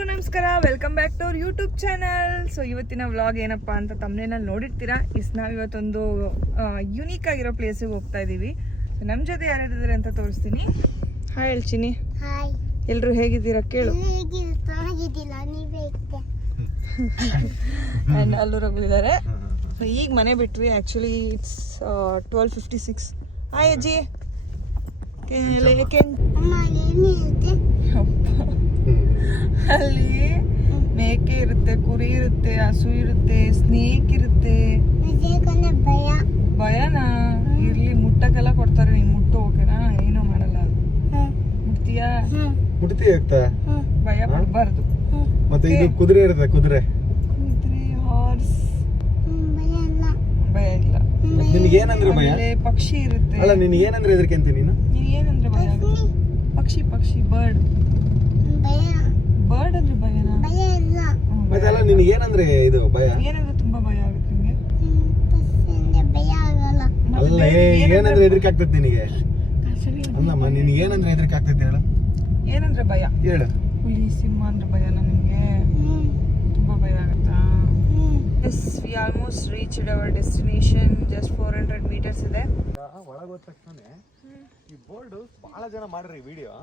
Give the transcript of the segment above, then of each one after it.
ಎಲ್ರಿಗೂ ನಮಸ್ಕಾರ, welcome back to our YouTube channel. So ಇವತ್ತಿನ ವ್ಲಾಗ್ ಏನಪ್ಪಾ ಅಂತ ತಮ್ಮನೇನಲ್ಲಿ ನೋಡಿರ್ತೀರಾ. ನಾವು ಇವತ್ತೊಂದು ಯುನೀಕ್ ಆಗಿರೋ ಪ್ಲೇಸಿಗೆ ಹೋಗ್ತಾ ಇದ್ದೀವಿ. ನಮ್ಮ ಜೊತೆ ಯಾರ್ಯಾರಿದ್ದಾರೆ ಅಂತ ತೋರಿಸ್ತೀನಿ. ಹಾಯ್ ಎಲ್ಚಿನಿ. ಹಾಯ್. ಎಲ್ರು ಹೇಗಿದ್ದೀರಾ ಕೇಳು. ಆ್ಯಂಡ್ ಅಲ್ಲೂ ರಘುವಿದ್ದಾರೆ. ಸೊ ಈಗ ಮನೆ ಬಿಟ್ವಿ. Actually it's 12:56. ಹಾಯ್ ಅಜ್ಜಿ. ಅಲ್ಲಿ ಮೇಕೆ ಇರುತ್ತೆ, ಕುರಿ ಇರುತ್ತೆ, ಹಸು ಇರುತ್ತೆ, ಸ್ನೇಕ್ ಇರುತ್ತೆ. ಭಯನಾ? ಇರ್ಲಿ, ಮುಟ್ಟಕ್ಕೆಲ್ಲ ಕೊಡ್ತಾರೆ. ನೀನ್ ಮುಟ್ಟು ಓಕೆನಾ? ಏನೋ ಮಾಡಲ್ಲ. ಮುಟ್ತೀಯಾ? ಭಯ ಪಡ್ಬಾರ್ದು. ಮತ್ತೆ ಇದು ಕುದುರೆ ಇರುತ್ತೆ, ಕುದುರೆ ಹಾರ್ಸ್ ಭಯ ಇಲ್ಲ. ನಿನಗೆ ಏನಂದ್ರೆ ಭಯ? ಪಕ್ಷಿ ಇರುತ್ತೆ. ಅಲ್ಲ, ನಿನಗೆ ಏನಂದ್ರೆ ಹೆದರಿಕೆ ಅಂತ ನೀನು? ಏನಂದ್ರೆ ಭಯ ಆಗುತ್ತೆ? ಪಕ್ಷಿ ಬರ್ಡ್ ಅಂದ್ರೆ ಭಯನಾ? ಮತ್ತೆ ಅಲ್ಲ, ನಿನಗೆ ಏನಂದ್ರೆ ಇದು ಭಯ? ಏನಂದ್ರೆ ತುಂಬಾ ಭಯ ಆಗುತ್ತೆ ನಿಂಗೆ? ಅಲ್ಲ, ಏನಂದ್ರೆ ಹೆದರಿಕೆ ಆಗ್ತದೆ ನಿನಗೆ? ಅಲ್ಲಮ್ಮ, ನಿನಗೆ ಏನಂದ್ರೆ ಹೆದರಿಕೆ ಆಗ್ತದೆ ಹೇಳು. ಏನಂದ್ರೆ ಭಯ ಹೇಳು. ಹುಲಿ, ಸಿಂಹ ಅಂದ್ರೆ ಭಯನಾ ನಿಮ್ಗೆ? ತುಂಬಾ ಭಯ ಆಗುತ್ತಾ? Yes, we almost reached our destination. Just 400 meters ಇದೆ. ಒಳಗೆ ಹೋದ ತಕ್ಷಣ ಈ ಬೋರ್ಡ್ ಬಹಳ ಜನ ಮಾಡ್ರಿ video,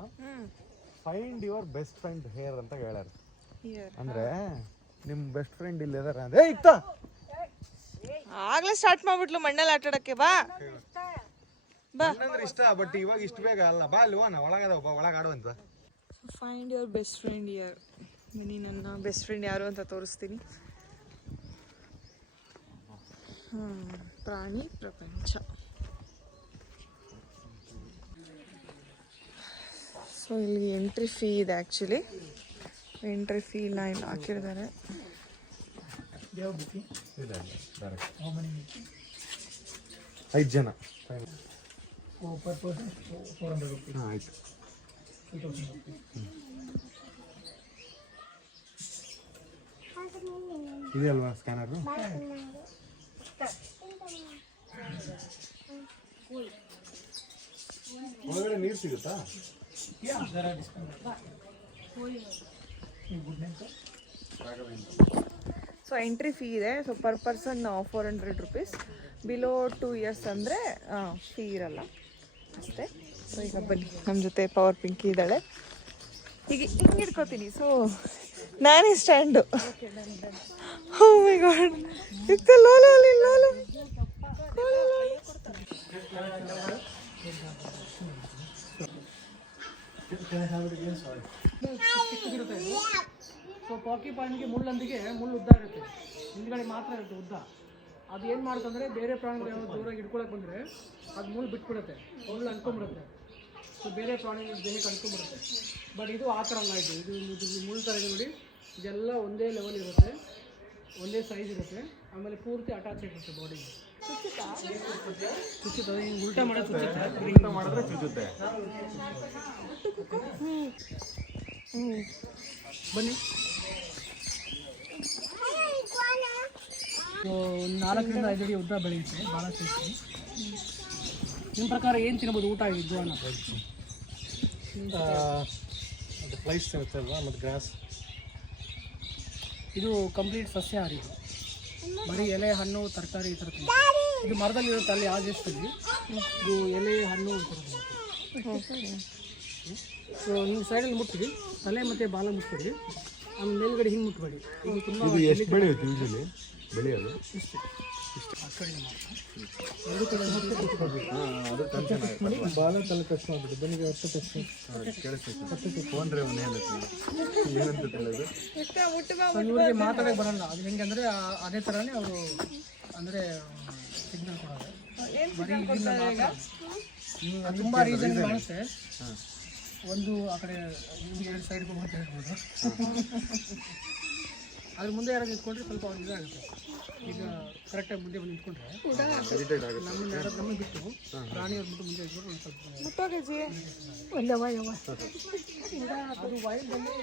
find your best friend hair ಅಂತ ಹೇಳ್ಯಾರ. ಅಂದ್ರೆ ನಿಮ್ ಬೆಸ್ಟ್ ಫ್ರೆಂಡ್ ಇಲ್ಲಿ ಇದಾರ ಅಂದ್ರೆ ಇತ್ತ ಆಗ್ಲೇ ಸ್ಟಾರ್ಟ್ ಮಾಡ್ಬಿಟ್ಲು ಮಣ್ಣಲ್ಲಿ ಆಟ ಆಡಕ್ಕೆ. ಬಾ ಅಂದ್ರೆ ಇಷ್ಟ, ಬಟ್ ಇವಾಗ ಇಷ್ಟ ಬೇಗ ಅಲ್ಲ. ಬಾ ಅಲ್ಲಿ ಹೋಗೋಣ, ಒಳಗೆ ಆಡುವಂತ. Find your best friend here. ಮಿನಿ ನನ್ನ ಬೆಸ್ಟ್ ಫ್ರೆಂಡ್ ಯಾರು ಅಂತ ತೋರಿಸ್ತೀನಿ. ಪ್ರಾಣಿ ಪ್ರಪಂಚ. ಸೊ ಇಲ್ಲಿ ಎಂಟ್ರಿ ಫೀ ಇದೆ. ಆ್ಯಕ್ಚುಲಿ ಎಂಟ್ರಿ ಫೀ ಇಲ್ಲ, ಇಲ್ಲಿ ಹಾಕಿರ್ತಾರೆ. 5 ಜನ. ಆಯ್ತು. ಇದೆಯಲ್ವಾ ಸ್ಕ್ಯಾನರ್? ಒಳಗಡೆ ನೀರು ಸಿಗುತ್ತಾ? ಸೊ ಎಂಟ್ರಿ ಫೀ ಇದೆ. So per person 400 rupees. Below 2 years ಅಂದರೆ ಫೀ ಇರಲ್ಲ ಅಷ್ಟೇ. ಸೊ ಈಗ ಬನ್ನಿ, ನಮ್ಮ ಜೊತೆ ಪವರ್ ಪಿಂಕಿ ಇದ್ದಾಳೆ. ಈಗ ಹಿಂಗೆ ಇಟ್ಕೋತೀನಿ. ಸೊ ನಾನೇ ಸ್ಟ್ಯಾಂಡು. ಓ ಮೈ ಗಾಡ್, ಇತ್ತು ಲೋಲು. ಸೊ ಪಾಕಿಪಾನಿಗೆ ಮುಳ್ಳಂದಿಗೆ ಮುಳ್ಳು ಉದ್ದ ಇರುತ್ತೆ, ಹಿಂದ್ಗಡೆ ಮಾತ್ರ ಇರುತ್ತೆ ಉದ್ದ. ಅದು ಏನು ಮಾಡ್ತಂದ್ರೆ ಬೇರೆ ಪ್ರಾಣಿಗಳು ಯಾವ ಜೋರಾಗಿ ಹಿಡ್ಕೊಳಕ್ಕೆ ಬಂದರೆ ಅದು ಮುಳ್ಳು ಬಿಟ್ಬಿಡುತ್ತೆ, ಮುಳ್ಳು ಅಂಟ್ಕೊಂಡ್ಬಿಡುತ್ತೆ. ಸೊ ಬೇರೆ ಪ್ರಾಣಿಗಳ ದೇಹಕ್ಕೆ ಅಂಟ್ಕೊಂಡ್ಬಿಡುತ್ತೆ. ಬಟ್ ಇದು ಆ ಥರ ಅಲ್ಲ. ಇದು ಮುಳ್ಳು ಥರ ಇದೆ ನೋಡಿ. ಇದೆಲ್ಲ ಒಂದೇ ಲೆವೆಲ್ ಇರುತ್ತೆ, ಒಂದೇ ಸೈಜ್ ಇರುತ್ತೆ, ಆಮೇಲೆ ಪೂರ್ತಿ ಅಟ್ಯಾಚ್ ಆಗಿರುತ್ತೆ ಬಾಡಿಗೆ. ಚುಚ್ಚುತ್ತೆ, ಹಿಂಗೆ ಉಲ್ಟಾ ಮಾಡಿದ್ರೆ ಚುಚ್ಚುತ್ತೆ. ಬನ್ನಿ. ಒಂದು 4 ರಿಂದ 5 ಅಡಿ ಉದ್ದ ಬೆಳೆಯುತ್ತೆ, ಭಾಳ ಸೇರಿಸಿ. ನಿಮ್ಮ ಪ್ರಕಾರ ಏನು ತಿನ್ಬೋದು ಊಟ ಇದ್ವಾನ? ಫ್ಲೈಸ್ ಇರುತ್ತಲ್ವಾ, ಮತ್ತು ಗ್ರಾಸ್. ಇದು ಕಂಪ್ಲೀಟ್ ಸಸ್ಯಾಹಾರಿ. ಇದು ಬರೀ ಎಲೆ, ಹಣ್ಣು, ತರಕಾರಿ ಈ ಥರ ತಿಂದು. ಇದು ಮರದಲ್ಲಿ ಇರುತ್ತೆ, ಅಲ್ಲಿ ಆ ದೇಶದಲ್ಲಿ ಇದು ಎಲೆ, ಹಣ್ಣು ಈ ಥರ ತಿಂತಾರೆ. ಸೊ ನೀವು ಸೈಡಲ್ಲಿ ಮುಟ್ಟಿ ತಲೆ ಮತ್ತು ಬಾಲ ಮುಟ್ಬಿಡಿ, ಆಮೇಲೆ ಮೇಲ್ಗಡೆ ಹಿಂಗೆ ಮುಟ್ಬೇಡಿ. ಇದು ತುಂಬ ಎಷ್ಟು ಬೆಳೆಯುತ್ತೆ ಯೂಶಲಿ ಬೆಳೆಯೋದು? ಬಾಲ ತಲೆ ಟೆಸ್ಟ್ ಮಾಡ್ಬಿಟ್ಟು ಬನ್ನಿಗೆ ಹೊಸ ಟೆಸ್ಟ್ ಫೋನ್ ರೇ ಏನಂತ ತಿಳಿಯೋದು. ಇವ್ರಿಗೆ ಮಾತಾಡೋಕ್ಕೆ ಬರಲ್ಲ. ಅದು ಹೆಂಗೆ ಅಂದರೆ ಅದೇ ಥರನೇ ಅವರು ಅಂದರೆ ಸಿಗ್ನಲ್ ಕೊಡೋದು. ಬರೀ ಇದನ್ನ ಮಾತ್ರ ತುಂಬ ರೀಸನ್ ಕಾಣುತ್ತೆ. ಒಂದು ಆ ಕಡೆ 2 ಸೈಡ್ಗೆ ಹೋಗಿ ಹೇಳ್ಬೋದು. ಅದ್ರ ಮುಂದೆ ಯಾರಾದ್ರು ನಿಂತ್ಕೊಂಡ್ರೆ ಸ್ವಲ್ಪ ಅವ್ರಿಗೆ ಇದಾಗುತ್ತೆ. ಈಗ ಕರೆಕ್ಟಾಗಿ ಮುಂದೆ ಬಂದು ನಿಂತ್ಕೊಂಡ್ರೆ ನಮ್ಮನ್ನು ಬಿಟ್ಟು ಪ್ರಾಣಿಯವ್ರ ಮುಂದೆ ಇಟ್ಕೊಂಡು ಒಂದು ಸ್ವಲ್ಪ ಅದು ವೈಲ್ಡಲ್ಲಿ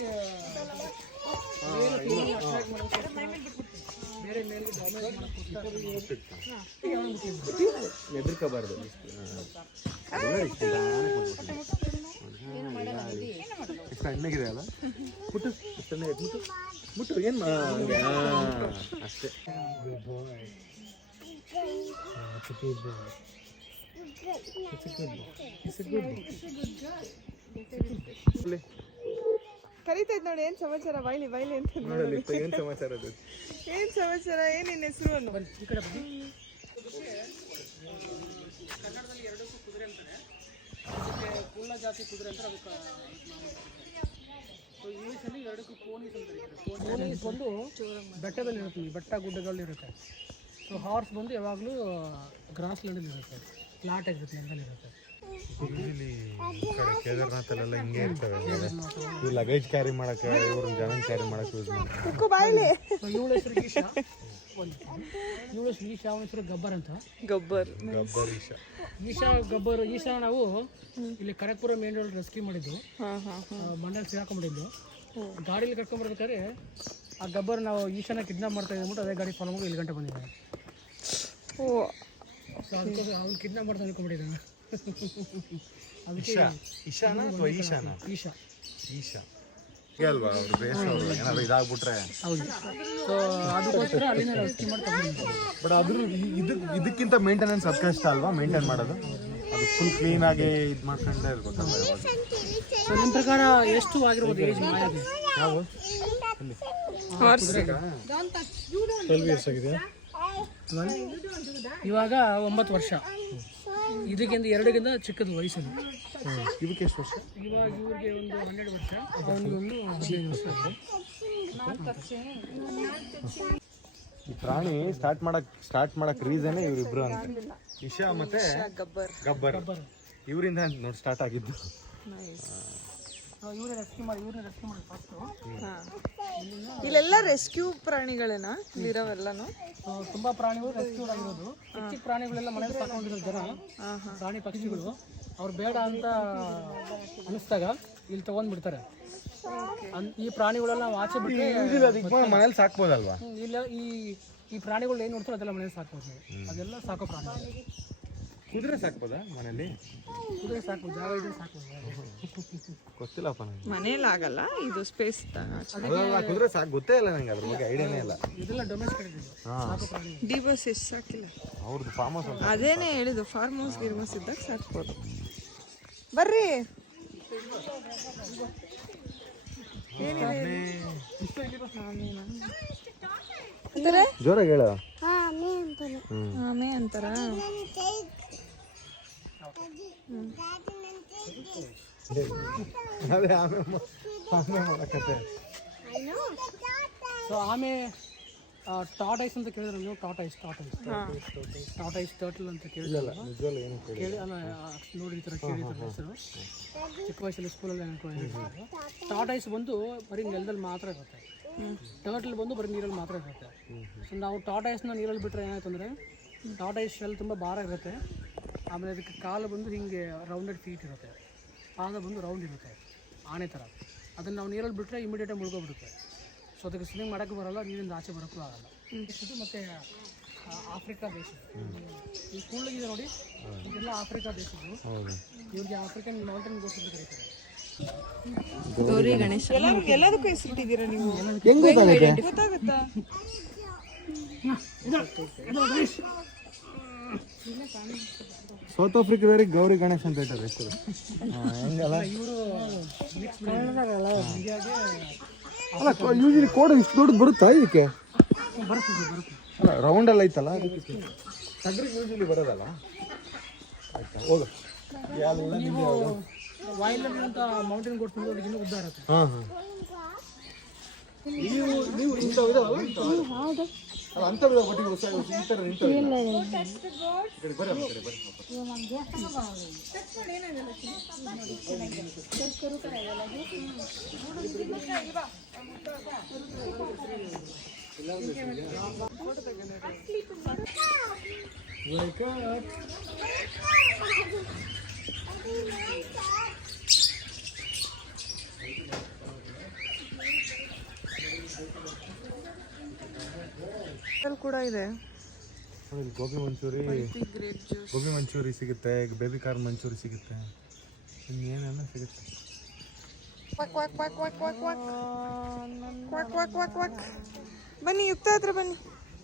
ಬೇರೆ ಮೇಲೆ ಹೆದರ್ಕೋಬಾರ್ದು. ಸಣ್ಣಗಿದೆ ಅಲ್ಲ, ಮುಟ್ಟು ಮುಟ್ಟು ಮುಟ್ಟು ಏನು ಅಷ್ಟೇ. ಕರೀತೈತೆ ನೋಡಿ. ಏನು ಸಮಾಚಾರ? ಬೈಲಿ ಬೈಲಿ ಅಂತ ನೋಡಲಿ ಏನು ಸಮಾಚಾರ ಅದು? ಏನು ಸಮಾಚಾರ? ಏನು ನಿನ್ನ ಹೆಸರು ಅನ್ನು? ಈ ಕಡೆ ಬನ್ನಿ. ಕನ್ನಡದಲ್ಲಿ ಎರಡಕ್ಕೂ ಕುದುರೆ ಅಂತಾರೆ. ಅದಕ್ಕೆ ಕುಳ್ಳ ಜಾತಿ ಕುದುರೆ ಅಂತಾರೆ. ಅದಕ್ಕೆ ಇಂಗ್ಲೀಷಲ್ಲಿ ಎರಡಕ್ಕೂ ಪೋನೀಸ್ ಅಂತ ಕರೀತಾರೆ. ಪೋನೀಸ್ ಬಂದು ಬೆಟ್ಟದಲ್ಲಿ ಇರುತ್ತೆ, ಬೆಟ್ಟ ಗುಡ್ಡಗಳಿರುತ್ತೆ. ಸೊ ಹಾರ್ಸ್ ಬಂದು ಯಾವಾಗಲೂ ಗ್ರಾಸ್ ಲ್ಯಾಂಡಲ್ಲಿ ಇರುತ್ತೆ, ಫ್ಲಾಟ್ ಆಗಿರುತ್ತೆ, ನೆಲದಲ್ಲಿರುತ್ತೆ. ಕೇದಾರ್ನಾಥಲ್ಲೆಲ್ಲ ಹಿಂಗೆ ಇರ್ತವೆ. ಇವು ಲಗೇಜ್ ಕ್ಯಾರಿ ಮಾಡಕ್ಕೆ, ಇವ್ರ ಜನ ಕ್ಯಾರಿ ಮಾಡಕ್ಕೆ ಯೂಸ್ ಮಾಡ್ತಾರೆ. ಕುಕ್ಕು ಬಾಯ್ಲಿ. ಸೊ ಇವಳ ಹೆಸರು ಈಶಾ. ಇವಳ ಹೆಸರು ಈಶಾ, ಅವನ ಹೆಸರು ಗಬ್ಬರ್ ಅಂತ. ಗಬ್ಬರ್. ಗಬ್ಬರ್ ಈಶಾ. ಈಶಾ ಗಬ್ಬರ್. ಈಶಾ ನಾವು ಇಲ್ಲಿ ಕನಕಪುರ ಮೇನ್ ರೋಡ್ ರೆಸ್ಕ್ಯೂ ಮಾಡಿದ್ದು, ಮಣ್ಣಲ್ಲಿ ಸಿಗಾಕೊಂಡ್ಬಿಟ್ಟಿದ್ದು. ಗಾಡೀಲಿ ಕರ್ಕೊಂಡ್ಬರ್ಬೇಕಾದ್ರೆ ಆ ಗಬ್ಬರ್ ನಾವು ಈಶಾನ ಕಿಡ್ನಾಪ್ ಮಾಡ್ತಾ ಇದ್ಬಿಟ್ಟು ಅದೇ ಗಾಡಿ ಫಾಲೋ ಮಾಡಿ ಇಲ್ಲಿ ಗಂಟೆ ಬಂದಿದ್ದಾನೆ. ಓ, ಸೊ ಅದಕ್ಕೆ ಅವ್ನು ಕಿಡ್ನಾಪ್ ಮಾಡ್ತಾ ಅನ್ಕೊಂಡ್ಬಿಟ್ಟಿದ್ದಾನೆ. ಅದಕ್ಕೆ ಈಶಾನ ಅಥವಾ ಈಶಾನ? ಈಶಾ. ಈಶಾ ಅಲ್ವಾ ಅವ್ರು ಬೇಸರ ಏನಾದ್ರು ಇದಾಗ್ಬಿಟ್ರೆ. ಹೌದು. ಸೊ ಅದಕ್ಕೋಸ್ಕರ ಅಲ್ಲಿಂದ ರೆಸ್ಕ್ಯೂ ಮಾಡಿ ತಗೊಂಡಿದ್ದು. ಬಟ್ ಅದ್ರ ಇದಕ್ಕಿಂತ ಮೇಂಟೆನೆನ್ಸ್ ಅದು ಕಷ್ಟ ಅಲ್ವಾ ಮೇಂಟೈನ್ ಮಾಡೋದು? ಅದು ಫುಲ್ ಕ್ಲೀನ್ ಆಗಿ ಇದು ಮಾಡ್ಕೊಂಡೇ ಇರ್ಬೇಕಲ್ಲ ಯಾವಾಗ. ಸೊ ನಿಮ್ಮ ಪ್ರಕಾರ ಎಷ್ಟು ಆಗಿರ್ಬೋದು ಏಜ್ ಮಾಯಾಗಿ? ಯಾವ 12 ಇಯರ್ಸ್ ಆಗಿದೆ ಇವಾಗ 9 ವರ್ಷ. ಇದಕ್ಕಿಂತ 2ಗಿಂತ ಚಿಕ್ಕದು ವಯಸ್ಸಲ್ಲಿ. ಇವಕ್ಕೆ ಎಷ್ಟು ವರ್ಷ? ಇವಾಗ ಇವ್ರಿಗೆ ಒಂದು 12 ವರ್ಷ, ಅವನಿಗೊಂದು 15 ವರ್ಷ ಆಗಿದೆ. ಈ ಪ್ರಾಣಿ ಸ್ಟಾರ್ಟ್ ಮಾಡಕ್ ರೀಸನ್ ಇವರಿಬ್ರು ಅಂತ. ಇಶಾ ಮತ್ತೆ ಗಬ್ಬರ್. ಇವರಿಂದ ನೋಡಿ ಸ್ಟಾರ್ಟ್ ಆಗಿದ್ದು. ಇವ್ರನ್ನ ರೆಸ್ಕ್ಯೂ ಮಾಡಿ ಫಸ್ಟು. ಇಲ್ಲೆಲ್ಲ ರೆಸ್ಕ್ಯೂ ಪ್ರಾಣಿಗಳೇನಾ ಇಲ್ಲಿರೋವೆಲ್ಲನು? ತುಂಬಾ ಪ್ರಾಣಿಗಳು ರೆಸ್ಕ್ಯೂ ಆಗಿರೋದು. ಚಿಕ್ಕ ಪ್ರಾಣಿಗಳೆಲ್ಲ ಮನೆಯಲ್ಲಿ ಸಾಕೊಂಡಿರೋ ಜನ, ಪ್ರಾಣಿ ಪಕ್ಷಿಗಳು ಅವ್ರು ಬೇಡ ಅಂತ ಅನಿಸ್ದಾಗ ಇಲ್ಲಿ ತಗೊಂಡ್ಬಿಡ್ತಾರೆ. ಈ ಪ್ರಾಣಿಗಳೆಲ್ಲ ನಾವು ಆಚೆ ಬಿಟ್ಟರೆ ಮನೇಲಿ ಸಾಕ್ಬೋದಲ್ವಾ? ಇಲ್ಲ, ಈ ಪ್ರಾಣಿಗಳು ಏನು ನೋಡ್ತಾರೆ ಅದೆಲ್ಲ ಮನೇಲಿ ಸಾಕ್ಬೋದು ನಾವು. ಅದೆಲ್ಲ ಸಾಕೋ ಪ್ರಾಣಿಗಳು. ಕುದುರೆ ಸಾಕ್ಬೋದಾ ಮನೇಲಿ? ಕುದುರೆ ಸಾಕ್ಬೋದು, ಜಾಗ ಇದ್ರೆ ಸಾಕ್ಬೋದು. ಗೊತ್ತಿಲ್ಲಪ್ಪ ನನಗೆ. ಮನೇಲಿ ಆಗಲ್ಲ, ಇದು ಸ್ಪೇಸ್. ಕುದುರೆ ಗೊತ್ತೇ ಇಲ್ಲ ನಂಗೆ, ಅದ್ರ ಬಗ್ಗೆ ಐಡಿಯಾನೇ ಇಲ್ಲ. ಇದೆಲ್ಲ ಡೊಮೆಸ್ಟಿಕ್ ಸಾಕೋ ಪ್ರಾಣಿ. ಡಿವೋರ್ಸ್ ಎಷ್ಟು ಸಾಕಿಲ್ಲ. ಅವ್ರದ್ದು ಫಾರ್ಮ್ ಹೌಸ್. ಅದೇನೇ ಹೇಳಿದ್ದು, ಫಾರ್ಮ್ ಹೌಸ್ ಗಿರ್ಮಸ್ ಇದ್ದಾಗ ಸಾಕ್ಬೋದು. ಬರ್ರಿ. ಜೋರಾಗಿ ಹೇಳ. ಆಮೆ ಅಂತಾರ. ಅದೇ ಆಮೆ ಮಾಡಕತ್ತೆ. ಸೊ ಆಮೆ ಟಾಟೈಸ್ ಅಂತ ಕೇಳಿದ್ರೆ ನೀವು, ಟಾಟೈಸ್ ಟರ್ಟಲ್ ಅಂತ ಕೇಳಿದ್ರಲ್ಲ, ಕೇಳಿ ಅಲ್ಲ ನೋಡಿ, ಈ ಥರ ಕೇಳಿದ್ರೆ ಹೆಸರು. ಚಿಕ್ಕ ವಯಸ್ಸಲ್ಲಿ ಸ್ಕೂಲಲ್ಲಿ ಅನ್ಕೊಂಡಿರ್ತಾರೆ. ಟಾಟೈಸ್ ಬಂದು ಬರೀ ನೆಲದಲ್ಲಿ ಮಾತ್ರ ಇರುತ್ತೆ, ಟರ್ಟಲ್ ಬಂದು ಬರೀ ನೀರಲ್ಲಿ ಮಾತ್ರ ಇರುತ್ತೆ. ಸೊ ನಾವು ಟಾಟೈಸ್ನ ನೀರಲ್ಲಿ ಬಿಟ್ಟರೆ ಏನಾಯ್ತು ಅಂದರೆ, ಟಾಟೈಸ್ ಶೆಲ್ ತುಂಬ ಭಾರ ಇರುತ್ತೆ. ಆಮೇಲೆ ಅದಕ್ಕೆ ಕಾಲು ಬಂದು ಹೀಗೆ ರೌಂಡೆಡ್ ಫೀಟ್ ಇರುತ್ತೆ, ಪಾದ ಬಂದು ರೌಂಡ್ ಇರುತ್ತೆ, ಆನೆ ಥರ. ಅದನ್ನು ನಾವು ನೀರಲ್ಲಿ ಬಿಟ್ಟರೆ ಇಮಿಡಿಯೇಟಾಗಿ ಮುಳುಗೋಗ್ಬಿಡುತ್ತೆ. ಸೊ ಅದಕ್ಕೆ ಸ್ವಿಮ್ಮಿಂಗ್ ಮಾಡೋಕ್ಕೂ ಬರೋಲ್ಲ, ನೀರಿಂದ ಆಚೆ ಬರೋಕ್ಕೂ ಆಗಲ್ಲ. ಇದು ಮತ್ತು ಆಫ್ರಿಕಾ ದೇಶ, ಈ ಕೂಳಗಿದೆ ನೋಡಿ, ಇದೆಲ್ಲ ಆಫ್ರಿಕಾ ದೇಶದ್ದು. ಇವ್ರಿಗೆ ಆಫ್ರಿಕನ್ ಮೌಂಟೇನ್ ಗೋಸ್ ಅಂತ ಕರೀತಾರೆ. ಗೌರಿ ಗಣೇಶ ಎಲ್ಲದಕ್ಕೂ ಹೆಸರಿಟ್ಟಿದ್ದೀರಾ ನೀವು? ಗೊತ್ತಾಗುತ್ತಾ? ಸೌತ್ ಆಫ್ರಿಕಾದವ್ರಿಗೆ ಗೌರಿ ಗಣೇಶ್ ಅಂತ ಹೇಳ್ತಾರೆ ಹೆಸರು. ಹೆಂಗಲ್ಲ ಇವರು ಅಲ್ಲ, ಯೂಶಲಿ ಕೋಡ್ ಇಷ್ಟು ದೊಡ್ಡದು ಬರುತ್ತಾ ಇದಕ್ಕೆ? ಬರುತ್ತೆ. ಅಲ್ಲ, ರೌಂಡ್ ಎಲ್ಲ ಐತಲ್ಲ, ಅದಕ್ಕೆ ಟಗ್ರಿಗೆ ಯೂಶಲಿ ಬರೋದಲ್ಲ. ಆಯ್ತಾ, ಹೋಗು. ನೀವು ವೈಲ್ಡ್ ಅಂತ ಮೌಂಟೇನ್ ಗೋಟ್ಸ್ ನೋಡಿ, ಇನ್ನೂ ಉದ್ದ ಇರುತ್ತೆ. ಹಾಂ ಹಾಂ. ನೀವು ಇಂಥವು ಇದಾವಲ್ಲ? ಅಲ್ಲ, ಅಂಥವು ಬಟ್ ಇವು ಈ ಥರ ನಿಂತವು. ಕೂಡ ಇದೆ. ಗೋಬಿ ಮಂಚೂರಿ ಸಿಗುತ್ತೆ, ಬೇಬಿ ಕಾರ್ನ್ ಮಂಚೂರಿ ಸಿಗುತ್ತೆ, ಇನ್ನೇನೆಲ್ಲ ಸಿಗುತ್ತೆ. Quack quack quack quack quack quack quack quack quack quack. ಬನ್ನಿ ಯುಕ್ತ ಹತ್ರ ಬನ್ನಿ.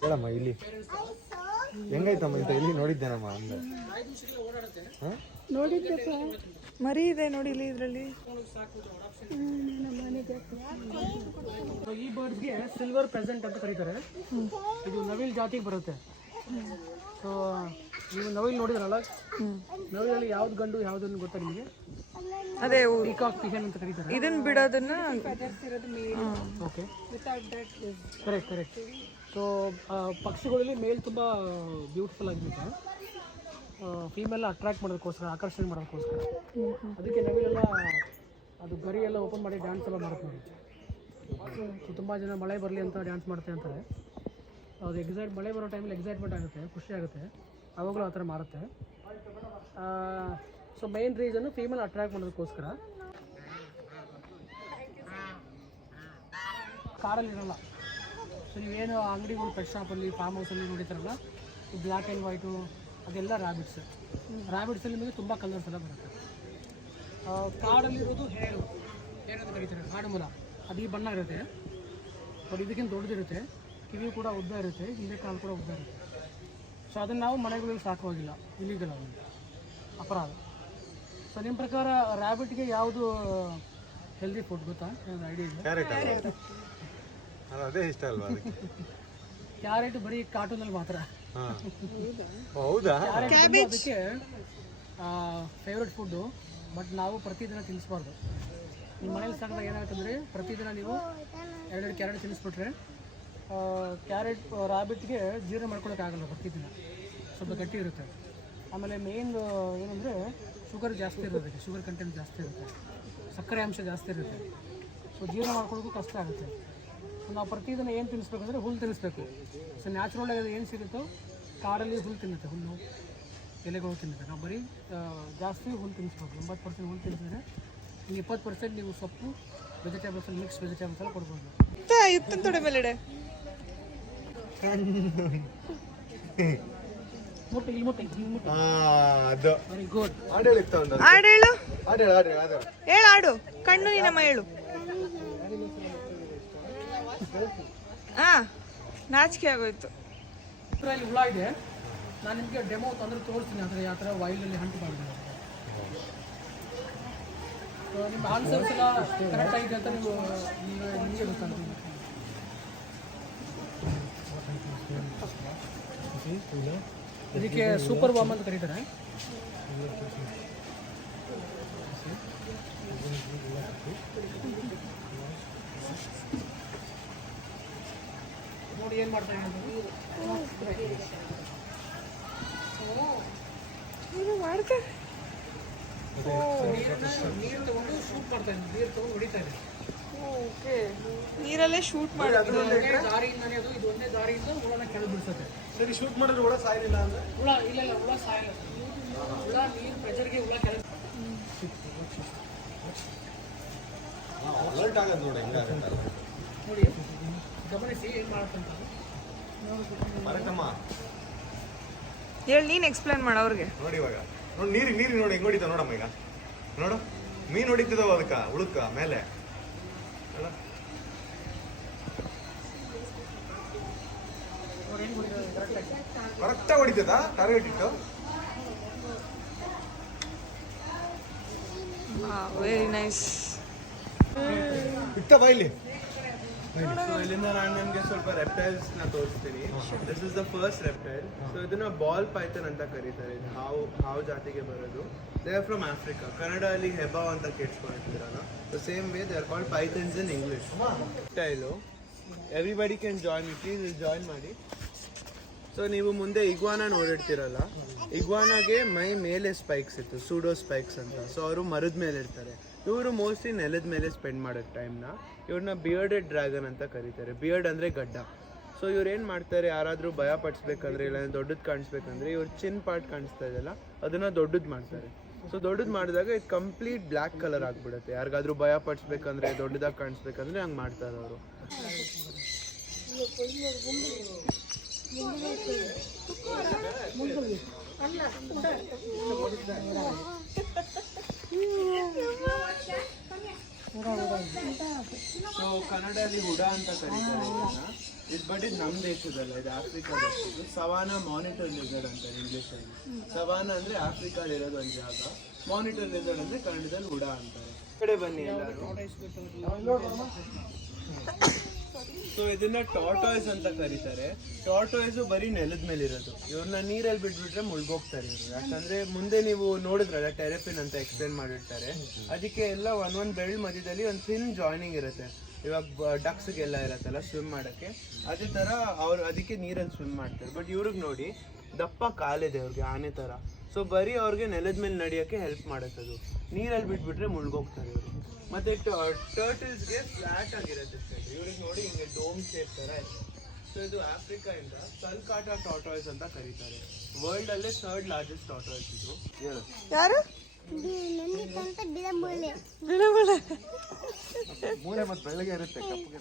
ಹೇಳಮ್ಮ ಇಲ್ಲಿ ಹೆಂಗೈತಮ್ಮ ಇಂತ ಇಲ್ಲಿ ನೋಡಿದ್ದೇನಮ್ಮ ಅಂದೆ. ಮರಿ ಇದೆ ನೋಡಿ ಇಲ್ಲಿ ಇದರಲ್ಲಿ. ಈ ಬರ್ಡ್ಸ್ಗೆ ಸಿಲ್ವರ್ ಪ್ರೆಸೆಂಟ್ ಅಂತ ಕರೀತಾರೆ. ಇದು ನವಿಲ್ ಜಾತಿಗೆ ಬರುತ್ತೆ. ಸೊ ನೀವು ನವಿಲ್ ನೋಡಿದ್ರಲ್ಲ, ನವಿಲಲ್ಲಿ ಯಾವ್ದು ಗಂಡು ಯಾವುದನ್ನು ಗೊತ್ತಾ ನಿಮಗೆ? ಅದೇ ಪೀಕಾಕ್ ಪಿಜನ್ ಅಂತ ಕರೀತಾರೆ. ಇದನ್ನ ಬಿಡೋದನ್ನ ಓಕೆ, ಕರೆಕ್ಟ್ ಕರೆಕ್ಟ್. ಸೊ ಪಕ್ಷಿಗಳಲ್ಲಿ ಮೇಲ್ ತುಂಬ ಬ್ಯೂಟಿಫುಲ್ ಆಗಿರುತ್ತೆ, ಫೀಮೇಲ್ ಅಟ್ರಾಕ್ಟ್ ಮಾಡೋದಕ್ಕೋಸ್ಕರ, ಆಕರ್ಷಣೆ ಮಾಡೋದಕ್ಕೋಸ್ಕರ. ಅದಕ್ಕೆ ನವಿಲೆಲ್ಲ ಅದು ಗರಿ ಎಲ್ಲ ಓಪನ್ ಮಾಡಿ ಡ್ಯಾನ್ಸ್ ಎಲ್ಲ ಮಾಡುತ್ತೆ ನೋಡಿ. ಸೊ ತುಂಬ ಜನ ಮಳೆ ಬರಲಿ ಅಂತ ಡ್ಯಾನ್ಸ್ ಮಾಡ್ತಾರೆ ಅಂತಾರೆ. ಅದು ಮಳೆ ಬರೋ ಟೈಮಲ್ಲಿ ಎಕ್ಸೈಟ್ಮೆಂಟ್ ಆಗುತ್ತೆ, ಖುಷಿ ಆಗುತ್ತೆ, ಅವಾಗಲೂ ಆ ಥರ ಮಾಡುತ್ತೆ. So main reason female attract ಮಾಡೋದಕ್ಕೋಸ್ಕರ. ಕಾಡಲ್ಲಿರಲ್ಲ. ಸೊ ನೀವೇನು ಅಂಗಡಿಗಳು, ಪೆಟ್ ಶಾಪಲ್ಲಿ, ಫಾರ್ಮ್ ಹೌಸಲ್ಲಿ ನೋಡಿತಾರಲ್ಲ, ಬ್ಲ್ಯಾಕ್ ಆ್ಯಂಡ್ ವೈಟು, ಅದೆಲ್ಲ ರ್ಯಾಬಿಟ್ಸ್. ರ್ಯಾಬಿಟ್ಸಲ್ಲಿ ನಿಮಗೆ ತುಂಬ ಕಲರ್ಸ್ ಎಲ್ಲ ಬರುತ್ತೆ. ಕಾಡಲ್ಲಿರೋದು ಹೇರು ಅಂತ ಕರೀತಾರೆ, ಕಾಡು ಮೂಲ. ಅದು ಈ ಬಣ್ಣ ಇರುತ್ತೆ, ಬಟ್ ಇದಕ್ಕಿಂತ ದೊಡ್ಡದಿರುತ್ತೆ, ಕಿವಿ ಕೂಡ ಉದ್ದ ಇರುತ್ತೆ, ಹಿಂದೆ ಕಾಲು ಕೂಡ ಉದ್ದ ಇರುತ್ತೆ. ಸೊ ಅದನ್ನು ನಾವು ಮನೆಗಳಲ್ಲಿ ಸಾಕುವಾಗಿಲ್ಲ, ಇಲ್ಲಿಗಲ್ಲ, ಅದನ್ನು ಅಪರಾಧ. ಸೊ ನಿಮ್ಮ ಪ್ರಕಾರ ರ್ಯಾಬಿಟ್ಗೆ ಯಾವುದು ಹೆಲ್ದಿ ಫುಡ್ ಗೊತ್ತಾ? ಏನಾದ್ರು ಐಡಿಯಾ ಇದೆ? ಅದೇ ಇಷ್ಟ ಅಲ್ವಾ? ಕ್ಯಾರೆಟ್ ಬರೀ ಕಾರ್ಟೂನಲ್ಲಿ ಮಾತ್ರ. ಹೌದಾ? ಅದಕ್ಕೆ ಫೇವ್ರೆಟ್ ಫುಡ್ಡು, ಬಟ್ ನಾವು ಪ್ರತಿದಿನ ತಿನ್ನಿಸ್ಬಾರ್ದು. ನಿಮ್ಮ ಮನೇಲಿ ಸಾಕಿದಾಗ ಏನಾಗುತ್ತಂದರೆ, ಪ್ರತಿದಿನ ನೀವು 2 ಕ್ಯಾರೆಟ್ ತಿನ್ನಿಸ್ಬಿಟ್ರೆ ಕ್ಯಾರೆಟ್ ರ್ಯಾಬಿಟ್ಗೆ ಜೀರ್ಣ ಮಾಡ್ಕೊಳ್ಳೋಕ್ಕಾಗಲ್ಲ ಪ್ರತಿದಿನ, ಸ್ವಲ್ಪ ಗಟ್ಟಿ ಇರುತ್ತೆ. ಆಮೇಲೆ ಮೇನ್ ಏನಂದರೆ ಶುಗರ್ ಜಾಸ್ತಿ ಇರುತ್ತೆ, ಶುಗರ್ ಕಂಟೆಂಟ್ ಜಾಸ್ತಿ ಇರುತ್ತೆ, ಸಕ್ಕರೆ ಅಂಶ ಜಾಸ್ತಿ ಇರುತ್ತೆ. ಸೊ ಜೀರ್ಣ ಮಾಡ್ಕೊಳ್ಳೋಕ್ಕೂ ಕಷ್ಟ ಆಗುತ್ತೆ. ಸೊ ನಾವು ಪ್ರತಿದಿನ ಏನು ತಿನ್ನಿಸ್ಬೇಕು ಅಂದರೆ ಹುಲ್ಲು ತಿನ್ನಿಸ್ಬೇಕು. ಸೊ ನ್ಯಾಚುರಲ್ ಆಗಿ ಏನು ಸಿಗುತ್ತೋ ಕಾಡಲ್ಲಿ ಹುಲ್ಲು ತಿನ್ನುತ್ತೆ, ಹುಲ್ಲು ಎಲೆಗಳು ತಿನ್ನುತ್ತೆ. ನಾವು ಬರೀ ಜಾಸ್ತಿ ಹುಲ್ಲು ತಿನ್ನಿಸ್ಬೇಕು. 80% ಹುಲ್ಲು ತಿನ್ನಿಸಿದ್ರೆ 20% ನೀವು ಸೊಪ್ಪು, ವೆಜಿಟೇಬಲ್ಸ್, ಮಿಕ್ಸ್ ವೆಜಿಟೇಬಲ್ಸ್ ಎಲ್ಲ ಕೊಡ್ಬೋದು. ಯುಕ್ತನ್ ತೊಡೆ ಮೇಲೆಡೆ ವೆರಿ ಗುಡ್. ಆಡೇಳು, ಹೇಳು, ಆಡು, ಕಣ್ಣು ನಿನ್ನಮ್ಮ ಹೇಳು. ನಾಚಿಕೆ ಆಗೋಯ್ತು. ಇದರಲ್ಲಿ ಹುಳ ಇದೆ, ನಾನು ನಿಮಗೆ ಡೆಮೋ ತಂದ್ರೆ ತೋರಿಸ್ತೀನಿ, ಆದರೆ ಯಾವ ಥರ ವೈಲ್ಡಲ್ಲಿ ಹಂಟ್ ಮಾಡಿದೆ. ನಿಮ್ಮ ಆನ್ಸರ್ಸ್ ಎಲ್ಲ ಕರೆಕ್ಟ್ ಆಗಿದೆ ಅಂತ ನಿಮಗೆ ಗೊತ್ತಾಗ್ತದೆ. ಇದಕ್ಕೆ ಸೂಪರ್ ವಾಮ್ ಅಂತ ಕರೀತಾರೆ. ನೋಡಿ ಏನು ಮಾಡ್ತಾ ಇದ್ದೀನಿ. ನೀರು ತಗೊಂಡು ಶೂಟ್ ಮಾಡ್ತಾ ಇದ್ದೀನಿ, ನೀರು ತಗೊಂಡು ಹೊಡಿತಾ ಇದೆ. ಓಕೆ, ನೀರಲ್ಲೇ ಶೂಟ್ ಮಾಡೋದು. ದಾರಿಯಿಂದಾನೇ ಅದು, ಇದು ಒಂದೇ ದಾರಿಯಿಂದ ಹುಳನ ಕೆಳಗೆ ಬಿಡಿಸುತ್ತೆ. ಸರಿ, ಶೂಟ್ ಮಾಡಿದ್ರೆ ಹುಳ ಸಾಯಿಲ್ಲ ಅಂದ್ರೆ? ಹುಳ ಇಲ್ಲ, ಹುಳ ಸಾಯಲ್ಲ. ಹುಳ ನೀರು ಪ್ರೆಷರ್ಗೆ ಹುಳ ಕೆಳಗೆ ಅಲರ್ಟ್ ಆಗೋದು ನೋಡಿ, ನೋಡಿ, ಗಮನಿಸಿ ಏನು ಮಾಡುತ್ತಂತ. ಹೇಳಿ, ನೀನು ಎಕ್ಸ್ಪ್ಲೇನ್ ಮಾಡು ಅವ್ರಿಗೆ. ನೋಡಿ ಇವಾಗ ನೋಡಿ, ನೀರಿಗೆ ನೋಡಿ ಹೆಂಗ್ ಹೊಡಿತಾವ ನೋಡಮ್ಮ. ಈಗ ನೋಡು, ಮೀನು ಹೊಡಿತಿದಾವ ಅದಕ್ಕ ಉಳುಕ್ಕ ಮೇಲೆ. ಕರೆಕ್ಟಾಗಿ ಹೊಡಿತದ ಟಾರ್ಗೆಟ್ ಇಟ್ಟು. Very nice. ಇಟ್ಟ ಬಾಯಿಲಿ. ಸೊ ಇಲ್ಲಿಂದ ನಾನು ನಿಮಗೆ ಸ್ವಲ್ಪ ರೆಪ್ಟೈಲ್ಸ್ನ ತೋರಿಸ್ತೀನಿ. This is the first reptile. So ಇದನ್ನ ಬಾಲ್ ಪೈಥನ್ ಅಂತ ಕರೀತಾರೆ. ಇದು ಹಾವು ಜಾತಿಗೆ ಬರೋದು. They are from Africa. ಕನ್ನಡದಲ್ಲಿ ಹೆಬಾವ್ ಅಂತ ಕೇಳಿಸ್ಕೊಂಡಿದ್ದೀರಲ್ಲ. So same way they are called pythons in English. Reptile everybody can join it. ಇಲ್ಲಿ ಜಾಯ್ನ್ ಮಾಡಿ. ಸೊ ನೀವು ಮುಂದೆ ಇಗ್ವಾನ ನೋಡಿರ್ತೀರಲ್ಲ, ಇಗ್ವಾನಾಗೆ ಮೈ ಮೇಲೆ ಸ್ಪೈಕ್ಸ್ ಇತ್ತು, ಸೂಡೋ ಸ್ಪೈಕ್ಸ್ ಅಂತ. ಸೊ ಅವರು ಮರದ ಮೇಲೆ ಇರ್ತಾರೆ. ಇವರು ಮೋಸ್ಟ್ಲಿ ನೆಲದ ಮೇಲೆ ಸ್ಪೆಂಡ್ ಮಾಡೋ ಟೈಮ್ನ ಇವ್ರನ್ನ ಬಿಯರ್ಡೆಡ್ ಡ್ರ್ಯಾಗನ್ ಅಂತ ಕರೀತಾರೆ. ಬಿಯರ್ಡ್ ಅಂದರೆ ಗಡ್ಡ. ಸೊ ಇವ್ರು ಏನು ಮಾಡ್ತಾರೆ, ಯಾರಾದರೂ ಭಯ ಪಡಿಸ್ಬೇಕಂದ್ರೆ, ಇಲ್ಲ ದೊಡ್ಡದು ಕಾಣಿಸ್ಬೇಕಂದ್ರೆ, ಇವ್ರ ಚಿನ್ ಪಾರ್ಟ್ ಕಾಣಿಸ್ತಾ ಇದೆಯಲ್ಲ, ಅದನ್ನು ದೊಡ್ಡದು ಮಾಡ್ತಾರೆ. ಸೊ ದೊಡ್ಡದು ಮಾಡಿದಾಗ ಇದು ಕಂಪ್ಲೀಟ್ ಬ್ಲ್ಯಾಕ್ ಕಲರ್ ಆಗಿಬಿಡುತ್ತೆ. ಯಾರಿಗಾದ್ರೂ ಭಯ ಪಡಿಸ್ಬೇಕಂದ್ರೆ, ದೊಡ್ಡದಾಗಿ ಕಾಣಿಸ್ಬೇಕಂದ್ರೆ ಹಂಗೆ ಮಾಡ್ತಾರೆ ಅವರು. ಸೊ ಕನ್ನಡದಲ್ಲಿ ಹುಡ ಅಂತ ಕರೀತಾರೆ ಇದು. ಬಟ್ ಇದು ನಮ್ಮ ದೇಶದಲ್ಲ, ಇದು ಆಫ್ರಿಕಾ ದೇಶದ್ದು. ಸವಾನಾ ಮಾನಿಟರ್ ಲಿಸರ್ಡ್ ಅಂತಾರೆ ಇಂಗ್ಲೀಷಲ್ಲಿ. ಸವಾನಾ ಅಂದ್ರೆ ಆಫ್ರಿಕಾದಲ್ಲಿರೋದು ಒಂದು ಜಾಗ, ಮಾನಿಟರ್ ಲಿಸರ್ಡ್ ಅಂದ್ರೆ ಕನ್ನಡದಲ್ಲಿ ಹುಡ ಅಂತಾರೆ. ಈ ಕಡೆ ಬನ್ನಿ ಎಲ್ಲರೂ. ಸೊ ಇದನ್ನ ಟಾರ್ಟಾಯ್ಸ್ ಅಂತ ಕರೀತಾರೆ. ಟಾರ್ಟಾಯ್ಸ್ ಬರೀ ನೆಲದ ಮೇಲೆ ಇರೋದು. ಇವ್ರನ್ನ ನೀರಲ್ಲಿ ಬಿಟ್ಬಿಟ್ರೆ ಮುಳುಗೋಗ್ತಾರೆ ಇವರು. ಯಾಕಂದ್ರೆ ಮುಂದೆ ನೀವು ನೋಡಿದ್ರಲ್ಲ ಟೆರೆಫಿನ್ ಅಂತ ಎಕ್ಸ್ಪ್ಲೇನ್ ಮಾಡಿರ್ತಾರೆ. ಅದಕ್ಕೆ ಎಲ್ಲ ಒಂದೊಂದು ಬೆರಳು ಮಧ್ಯದಲ್ಲಿ ಒಂದು ಥಿನ್ ಜಾಯ್ನಿಂಗ್ ಇರುತ್ತೆ. ಇವಾಗ ಡಕ್ಸ್ಗೆಲ್ಲ ಇರತ್ತಲ್ಲ ಸ್ವಿಮ್ ಮಾಡೋಕ್ಕೆ, ಅದೇ ಥರ ಅವ್ರು ಅದಕ್ಕೆ ನೀರಲ್ಲಿ ಸ್ವಿಮ್ ಮಾಡ್ತಾರೆ. ಬಟ್ ಇವ್ರಿಗೆ ನೋಡಿ ದಪ್ಪ ಕಾಲಿದೆ ಅವ್ರಿಗೆ, ಆನೆ ಥರ. ಸೊ ಬರೀ ಅವ್ರಿಗೆ ನೆಲದ ಮೇಲೆ ನಡೆಯೋಕ್ಕೆ ಹೆಲ್ಪ್ ಮಾಡುತ್ತೆ ಅದು. ನೀರಲ್ಲಿ ಬಿಟ್ಬಿಟ್ರೆ ಮುಳುಗೋಗ್ತಾರೆ ಇವರು. ಮತ್ತೆ ಟರ್ಟಲ್ಸ್ಗೆ ಫ್ಲಾಟ್ ಆಗಿರುತ್ತೆ ಸೈಡ್. ಇವ್ರಿಗೆ ನೋಡಿ ಹಿಂಗೆ ಡೋಮ್ ಶೇಪ್ ಥರ ಇದೆ. ಸೊ ಇದು ಆಫ್ರಿಕಾ ಇಂದ ಸಲ್ಕಾಟಾ ಟಾರ್ಟಾಯ್ಸ್ ಅಂತ ಕರೀತಾರೆ. ವರ್ಲ್ಡ್ ಅಲ್ಲೇ 3rd ಲಾರ್ಜೆಸ್ಟ್ ಟಾರ್ಟಾಯ್ಸ್ ಇದು. ಯಾರು? ಮೂಳೆ ಮತ್ತೆ ಬೆಳ್ಳಗೆ ಇರುತ್ತೆ, ಕಪ್ಪಗೆ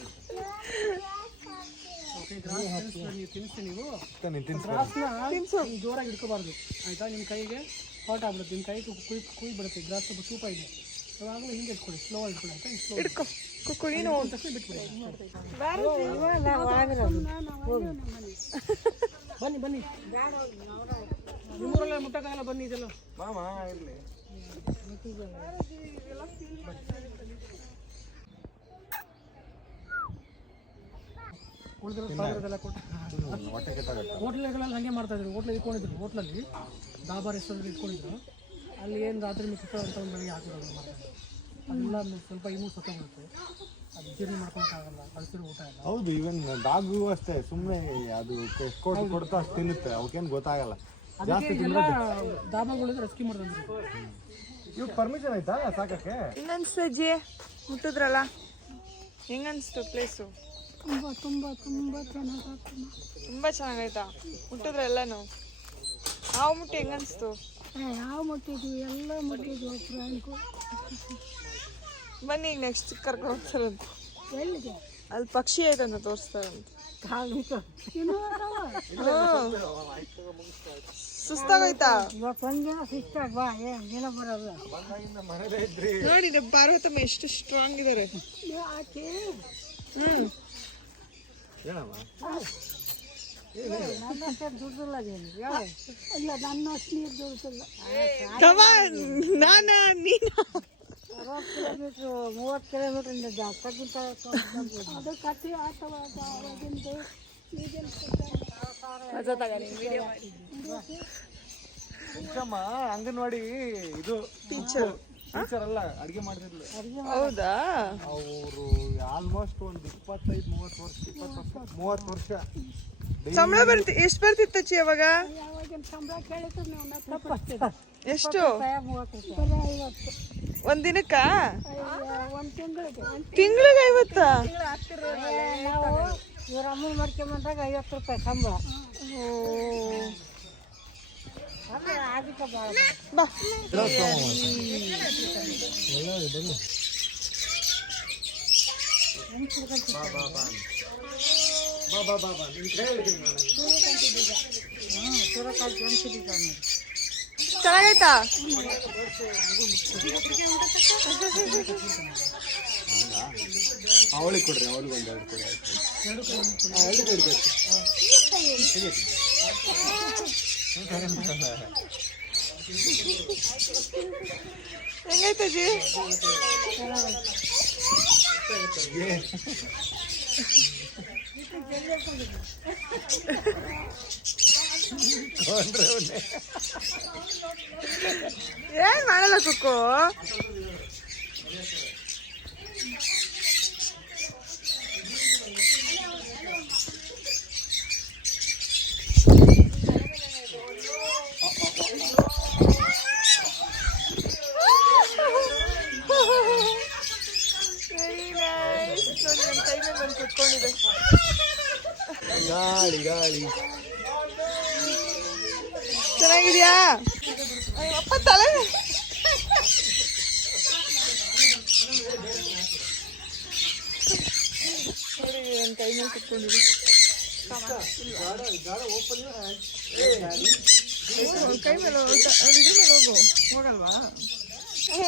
ತಿನ್ಸಿ ನೀವು ತಿನ್ಸ್ಬೇಕು. ಜೋರಾಗಿ ಹಿಡ್ಕೋಬಾರ್ದು ಆಯ್ತಾ. ನಿಮ್ಮ ಕೈಗೆ ಹಾಟ್ ಆಗ್ಬಿಡುತ್ತೆ, ನಿಮ್ಮ ಕೈ ಕುಯ್ ಬಿಡುತ್ತೆ. ಗ್ರಾಸ್ ಸ್ವಲ್ಪ ಸೂಪ ಇದೆ, ಯಾವಾಗಲೂ ಹಿಂಗೆ ಇಟ್ಕೊಳ್ಳಿ, ಸ್ಲೋ ಇಟ್ಕೊಳ್ಳಿ ಆಯ್ತಾ. ಸ್ಲೋ ಹಿಡ್ಕೊ ಕುಯ್ನು ತಕ್ಷಣ ಬಿಟ್ಬಿಡಿ. ಬನ್ನಿ ಬನ್ನಿ, ನಿಮ್ಮೂರಲ್ಲ ಮುಟ್ಟಕ್ಕಾಗಲ್ಲ, ಬನ್ನಿ ಇದೆಲ್ಲ ಮಾಮ ಇರಲಿ. ಉಳಿದಿರೋ ಸಾವಿರದೆಲ್ಲ ಕೊಟ್ಟು ಹೊಟ್ಟೆ ಕೆಟ್ಟಾಗತ್ತೆ. ಹೋಟ್ಲುಗಳಲ್ಲಿ ಹಾಗೆ ಮಾಡ್ತಾ ಇದ್ರು. ಹೋಟ್ಲಲ್ಲಿ ಇಟ್ಕೊಂಡಿದ್ರು, ಹೋಟ್ಲಲ್ಲಿ ಡಾಬಾ ರೆಸ್ಟೋರೆಂಟ್ ಇಟ್ಕೊಂಡಿದ್ರು. ಅಲ್ಲಿ ಏನು ರಾತ್ರಿ ಮಿಕ್ಕ ಅಂತ ಒಂದು ಬೆಳಿಗ್ಗೆ ಹಾಕಿರೋದು ಮಾಡ್ತಾರೆ. ಅದೆಲ್ಲ ಸ್ವಲ್ಪ ಇನ್ನೂ ಸತ್ತೋಗುತ್ತೆ, ಅದು ಜೀರ್ಣ ಮಾಡ್ಕೊಳಕ್ಕಾಗಲ್ಲ, ಕಳಿಸಿರೋ ಊಟ ಇಲ್ಲ. ಹೌದು, ಈವನ್ ಡಾಗು ಅಷ್ಟೇ, ಸುಮ್ಮನೆ ಅದು ಕೊಡ್ತಾ ಅಷ್ಟು ತಿನ್ನುತ್ತೆ, ಅವಕ್ಕೇನು ಗೊತ್ತಾಗಲ್ಲ. ಜಾಸ್ತಿ ಎಲ್ಲ ಡಾಬಾಗಳಿದ್ರೆ ರೆಸ್ಕ್ಯೂ ಮಾಡ್ತಾರೆ. ಇವಾಗ ಪರ್ಮಿಷನ್ ಆಯ್ತಾ ಸಾಕಕ್ಕೆ? ಹೆಂಗನ್ಸ್ತು ಅಜ್ಜಿ ಮುಟ್ಟಿದ್ರಲ್ಲ? ಹೆಂಗನ್ಸ್ತು ಪ್ಲೇಸು? ತುಂಬ ಚೆನ್ನಾಗೈತಾ? ಮುಟ್ಟಿದ್ರೆ ಎಲ್ಲನೂ? ಹಾವು ಮುಟ್ಟಿ ಹೆಂಗನ್ಸ್ತು? ಯಾವ ಮುಟ್ಟಿದ್ವಿ, ಎಲ್ಲ ಮುಟ್ಟಿದ್ವಿ. ಫ್ರೆಂಡ್ಕು ಬನ್ನಿ, ಈಗ ನೆಕ್ಸ್ಟ್ ಕರ್ಕೊಂಡು ಹೋಗ್ತಾರಂತ. ಎಲ್ಲಿಗೆ? ಅಲ್ಲಿ ಪಕ್ಷಿ ಐತಂತ ತೋರಿಸ್ತಾರಂತ. ಸುಸ್ತಾಗೋಯ್ತಾ? ಇವಾಗ ಒಂದಿನ ಸಿಸ್ಟಾಗ ಬಾ, ಏನು ದಿನ ಬರೋಲ್ಲ. ನೋಡಿ ನಮ್ಮ ಪಾರ್ವತಮ್ಮ ಎಷ್ಟು ಸ್ಟ್ರಾಂಗ್ ಇದಾರೆ. ಆಕೆ ಹೇಳಮ್ಮ. ನನ್ನಷ್ಟೇ ದುಡ್ಡಿಲ್ಲ ನೀನು, ಇಲ್ಲ ನನ್ನಷ್ಟು ನೀರು ದುಡ್ಡಿಲ್ಲ. ನಾನಾ ನೀನಾ? 60 ಕಿಲೋಮೀಟ್ರು 30 ಕಿಲೋಮೀಟ್ರಿಂದ ಜಾಸ್ತಿ ಅದು ಕಟ್ಟಿ ಅಥವಾ ಅಂಗನವಾಡಿ ಇದು ಟೀಚರ್ ಅಲ್ಲ, ಅಡಿಗೆ ಮಾಡ್ತಿದ್ಲು. ಹೌದಾ? ಅವರು ಆಲ್ಮೋಸ್ಟ್ ಒಂದು 30 ವರ್ಷ ಸಂಬಳ ಎಷ್ಟು ಬರ್ತಿತ್ತಚ್ಚಿ ಅವಾಗ? ಯಾವಾಗಿನ ಸಂಬಳ ಕೇಳಿದ್ರು ನಾವು ಎಷ್ಟು? 30 50 ಒಂದ್ ದಿನಕ್ಕ? ಒಂದು ತಿಂಗಳಿಗೆ. ತಿಂಗಳಿಗೆ 50? ನಾವು ಇವ್ರ ಅಮ್ಮನ ಮಾಡ್ಕೊಂಬಂದಾಗ 50 ರೂಪಾಯಿ ಸಂಬಳ. ಅದಕ್ಕೆ ಭಾಳ ಬಾ. ಸೂರ್ಯಕಾಂತಿ ಜನ್ಸಿದ್ದ ನೋಡಿ. ಚೆನ್ನಾಗೈತಾ? ಅವಳಿಗೆ ಕೊಡ್ರಿ, ಅವಳಿಗೆ ಒಂದು 2 ಕೊಡಿ ಆಯ್ತು. 2 ಕೊಡ್ಬೇಕು. ಹೆಂಗೈತಜ್ಜಿ? ಏನ್ ಮಾಡಲ್ಲ ಕುಕ್ಕು? Very nice. ನೋಡಿ ನನ್ನ ಕೈ ಮೇಲೆ ಬಂದು ಕುತ್ಕೊಂಡಿದೆ. ಗಾಳಿ ಗಾಳಿ ಚೆನ್ನಾಗಿದ್ಯಾ? ಅಪ್ಪ ತಲೆ ನೋಡಿ ನನ್ನ ಕೈ ಮೇಲೆ ಕುತ್ಕೊಂಡಿದೆ. ಕೈ ಮೇಲೆ ಇದ್ರ ಮೇಲೆ ಹೋಗು. ಹೋಗಲ್ವಾ?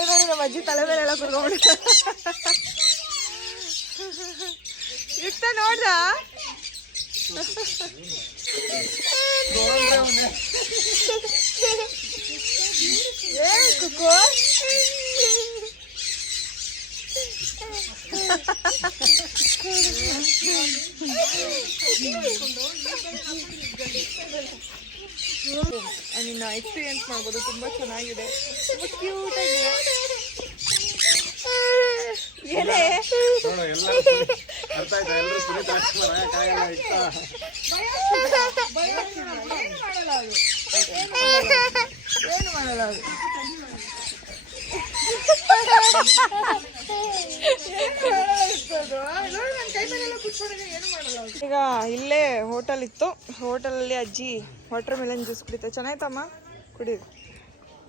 ನೋಡಿ ನಮ್ಮ ಅಜ್ಜಿ ತಲೆ ಮೇಲೆ ಎಲ್ಲ ಕುತ್ಕೊಂಡ್ಬಿಟ್ಟು ಇರ್ತ ನೋಡ್ದ ಕುಕ್ಕು ನಿನ್ನ ಎಕ್ಸ್ಪೀರಿಯನ್ಸ್ ಮಾಡ್ಬೋದು, ತುಂಬ ಚೆನ್ನಾಗಿದೆ, ತುಂಬ ಕ್ಯೂಟ್ ಆಗಿದೆ. ಏನೇ ಅರ್ಥ ಆಯ್ತಾ? ಎಲ್ಲರೂ ಪುನೀತ್ ರಾಜ್ಕುಮಾರ್ ಕಾಯಲ್ಲ ಇಷ್ಟ. ಏನು ಮಾಡಲ್ಲ ಅದು. ಈಗ ಇಲ್ಲೇ ಹೋಟೆಲ್ ಇತ್ತು, ಹೋಟೆಲಲ್ಲಿ ಅಜ್ಜಿ ವಾಟರ್ ಮೆಲನ್ ಜ್ಯೂಸ್ ಕುಡಿತಾಳೆ. ಚೆನ್ನಾಯ್ತಮ್ಮ, ಕುಡಿ.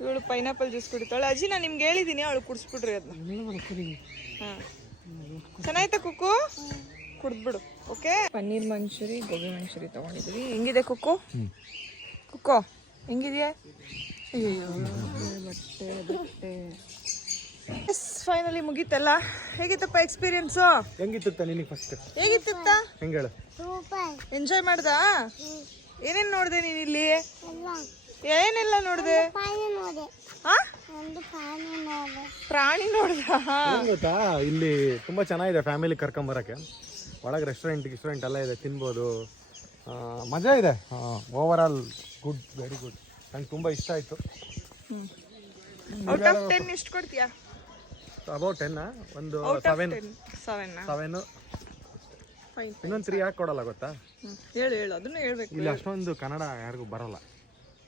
ಇವಳು ಪೈನಾಪಲ್ ಜ್ಯೂಸ್ ಕುಡಿತಾಳೆ. ಅಜ್ಜಿ ನಾನು ನಿಮ್ಗೆ ಹೇಳಿದ್ದೀನಿ, ಅವಳು ಕುಡಿಸ್ಬಿಡ್ರಿ ಅದನ್ನ. ಹಾಂ, ಚೆನ್ನಾಯ್ತಾ ಕುಕ್ಕು? ಕುಡಿದ್ಬಿಡು. ಓಕೆ, ಪನ್ನೀರ್ ಮಂಚೂರಿ, ಗೋಬಿ ಮಂಚೂರಿ ತೊಗೊಂಡಿದ್ವಿ. ಹೆಂಗಿದೆ ಕುಕ್ಕು? ಕುಕ್ಕೋ ಹೆಂಗಿದೆಯಾ? ಅಯ್ಯೋ ಬಟ್ಟೆ ಬಟ್ಟೆ. ಎಸ್, ಫೈನಲಿ ಮುಗೀತಲ್ಲ. ಹೇಗಿತ್ತಪ್ಪ ಎಕ್ಸ್ಪೀರಿಯನ್ಸು? ಹೆಂಗಿತ್ತ ನಿನಗೆ ಫಸ್ಟ್? ಹೇಗಿತ್ತ? ಹೆಂಗೆ ಹೇಳು? ಎಂಜಾಯ್ ಮಾಡ್ದಾ? ಏನೇನು ನೋಡಿದೆ ನೀನು ಇಲ್ಲಿ? ಏನೆಲ್ಲ ನೋಡಿದೆ? ಪ್ರಾಣಿ ನೋಡ್ದ? ಗೊತ್ತಾ, ಇಲ್ಲಿ ತುಂಬಾ ಚೆನ್ನಾಗಿದೆ ಫ್ಯಾಮಿಲಿ ಕರ್ಕೊಂಬರಕ್ಕೆ. ಒಳಗೆ ರೆಸ್ಟೋರೆಂಟ್ ಎಲ್ಲ ಇದೆ, ತಿನ್ಬೋದು, ಮಜಾ ಇದೆ. Over all good, very good. ನಂಗೆ ತುಂಬ ಇಷ್ಟ ಆಯಿತು. ಔಟ್ ಆಫ್ 10 ಎಷ್ಟು ಕೊಡ್ತೀಯಾ? ಅಬೌಟ್ 10, ಒಂದು 7. ಇನ್ನೊಂದು 3 ಯಾಕೆ ಕೊಡಲ್ಲ ಗೊತ್ತಾ? ಹೇಳು ಹೇಳು, ಅದನ್ನು ಹೇಳ್ಬೇಕು. ಇಲ್ಲಿ ಅಷ್ಟೊಂದು ಕನ್ನಡ ಯಾರಿಗೂ ಬರಲ್ಲ,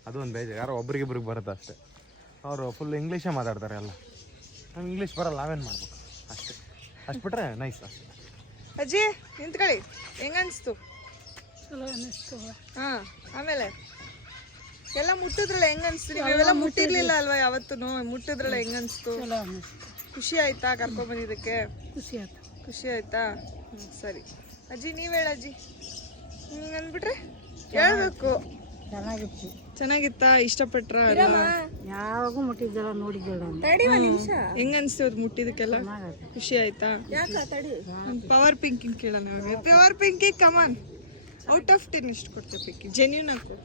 ಅದು ಒಂದು ಬೇಜಾರು. ಯಾರೋ ಒಬ್ರಿಗಿಬ್ರಿಗೆ ಬರುತ್ತೆ ಅಷ್ಟೇ. ಅವರು ಫುಲ್ ಇಂಗ್ಲೀಷೇ ಮಾತಾಡ್ತಾರೆ ಎಲ್ಲ. ನಮ್ಗೆ ಇಂಗ್ಲೀಷ್ ಬರಲ್ಲ, ನಾವೇನು ಮಾಡ್ಬೇಕು ಅಷ್ಟೇ. ಅಷ್ಟು ಬಿಟ್ರೆ ನೈಸ್ ಅಷ್ಟೇ. ಅಜ್ಜಿ ನಿಂತ್ಕೊಳ್ಳಿ, ಹೆಂಗನ್ಸ್ತು? ಚಲೋ ಅನ್ನಿಸ್ತು. ಹಾಂ, ಆಮೇಲೆ ಎಲ್ಲ ಮುಟ್ಟಿದ್ರಲ್ಲ ಹೆಂಗನ್ಸ್ತು? ನೀವೆಲ್ಲ ಮುಟ್ಟಿರ್ಲಿಲ್ಲ ಅಲ್ವಾ ಯಾವತ್ತೂ? ಮುಟ್ಟಿದ್ರಲ್ಲ ಹೆಂಗನ್ಸ್ತು? ಚಲೋ ಅನ್ನಿಸ್ತು. ಖುಷಿ ಆಯ್ತಾ ಕರ್ಕೊಂಡ್ಬಂದಿದ್ದಕ್ಕೆ? ಖುಷಿ ಆಯ್ತು. ಖುಷಿ ಆಯ್ತಾ? ಸರಿ ಅಜ್ಜಿ, ನೀವು ಹೇಳ ಅಜ್ಜಿ. ಅಂದ್ಬಿಟ್ರೆ ಹೇಳ್ಬೇಕು. ಚೆನ್ನಾಗಿತ್ತು. ಚೆನ್ನಾಗಿತ್ತಾ? ಇಷ್ಟಪಟ್ರ? ಯಾವಾಗೂ ಮುಟ್ಟಿದ್ದಲ್ಲ, ನೋಡಿದ್ದಲ್ಲ. ಹೆಂಗನ್ಸ್ತು ಮುಟ್ಟಿದಕ್ಕೆಲ್ಲ? ಖುಷಿ ಆಯ್ತಾ? ಪವರ್ ಪಿಂಕಿಂಗ್ ಕೇಳೋಣ. Power Pinky come on, out of 10 ಎಷ್ಟು ಕೊಡ್ತೀವಿ ಪಿಂಕಿ? ಜೆನ್ಯೂನ್ ಹಾಕು.